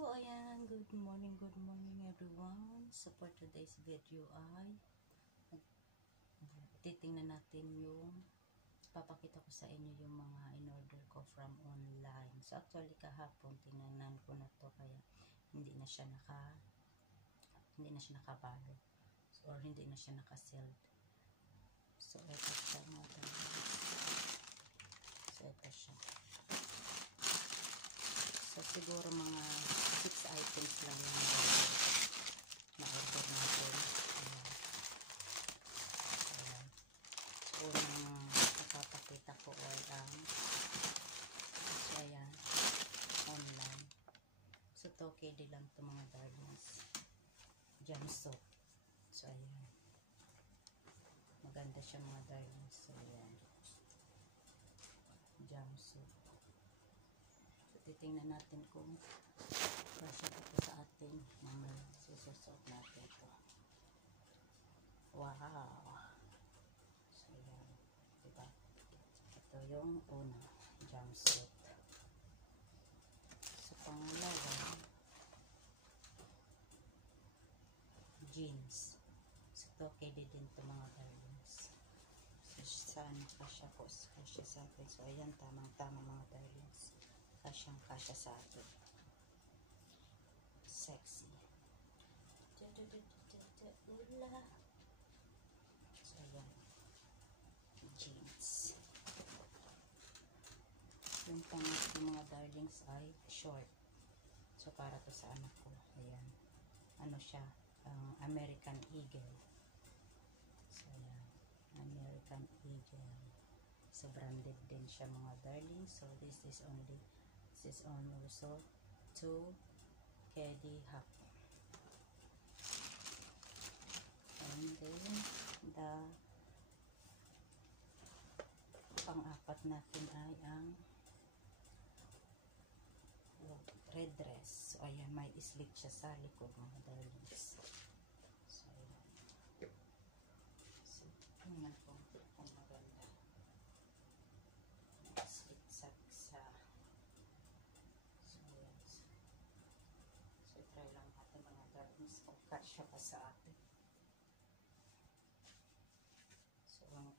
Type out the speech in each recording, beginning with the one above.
So, ayan, good morning everyone. So, for today's video ay titingnan natin yung papakita ko sa inyo yung mga in-order ko from online. So, actually kahapon tingnan ko na to kaya hindi na siya nakabalo. So, or hindi na siya naka-sealed. So, ito siya mga guys. So, ito siya. So, siguro mga 6 items lang yung na-order natin. Ayan. So, unang napapakita ko ay ang ayan, online. So, to KD lang ito mga darlings. Jumpsuit. So, ayan. Maganda siya mga darlings. So, ayan. Jumpsuit. Titingnan natin kung kasya ito sa ating mga susuot natin ito. Wow! So, yan. Diba? Ito yung una. Jumpsuit. So, pangalawa, jeans. So, ito pwede din ito mga darlings. So, sana kasya po. Kasya sa atin. So, ayan. Tamang-tama mga darlings. Kasyang-kasya sa atin. Sexy. Ula. So, ayan. Jeans. Yung pangat mga darlings ay short. So, para to sa anak ko. Ayan. Ano siya? American Eagle. So, ayan. American Eagle. So, branded din siya mga darlings. So, this is also to KD Hub. And then, the pang-apat natin ay ang red dress. So, ayan, may slit siya sa likod mga darlings. So, ayan. So, tingnan ko kung maganda. Slit sa so, ayan. So, try lang natin mga darlings kung kasya pa sa atin. So, yun,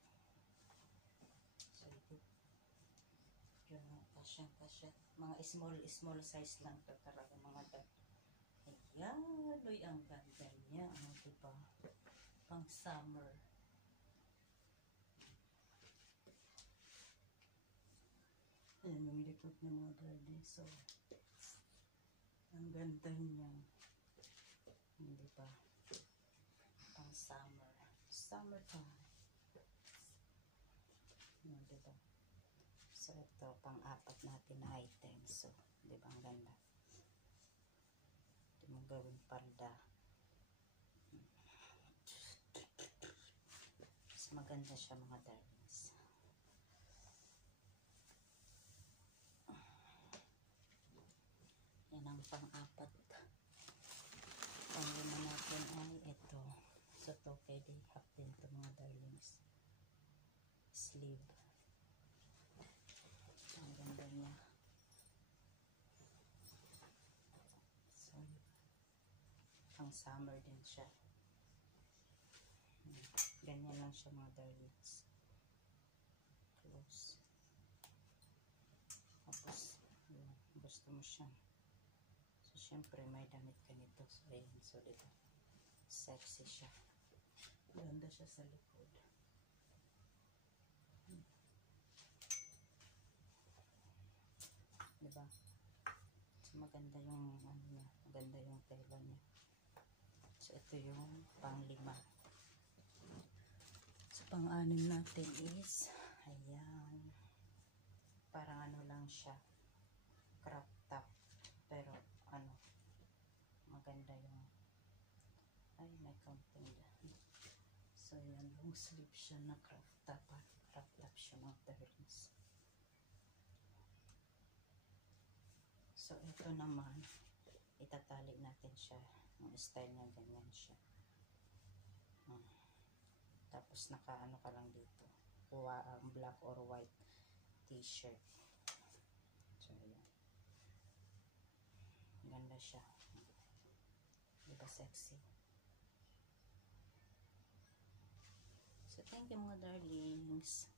kasya. Mga small size lang ito talaga mga darlings. Ayan, loy, ang ganda niya. Ano, diba? Pang summer. Ayan, yung likod ng mga darlings. So, ang ganda niya. Diba? Pang summer. Summertime. Ayan, diba? So, ito, pang-apat natin na item. So, diba? Ang ganda. Ito mong gawin palda. Mas maganda siya mga darlings. Yan ang pang-apat. Pang-lima natin ay ito. So, ito pwede half din ito mga darlings. Sleeve. Ang ganda niya. So, pang summer din siya. Ganyan lang siya mga darlings. Close. Tapos, yun, gusto mo siya. So, syempre, may damit ka nito. So, ayan. So, dito. Sexy siya. Ganda siya sa likod. Diba? So, maganda yung, ano niya. Maganda yung tela niya. So, ito yung pang-lima. So, pang-anim natin is, ayan. Parang ano lang siya. Crop top. Pero, ano, maganda yung, ay, may counting dyan. So, yan, long sleeve siya na crop top. Crop top siya mga darlings. So, ito naman, itatali natin siya. Ang style niya, ganyan siya. Tapos, naka-ano ka lang dito. Black or white t-shirt. So, ayan. Ganda siya. Diba sexy? So, thank you mga darlings.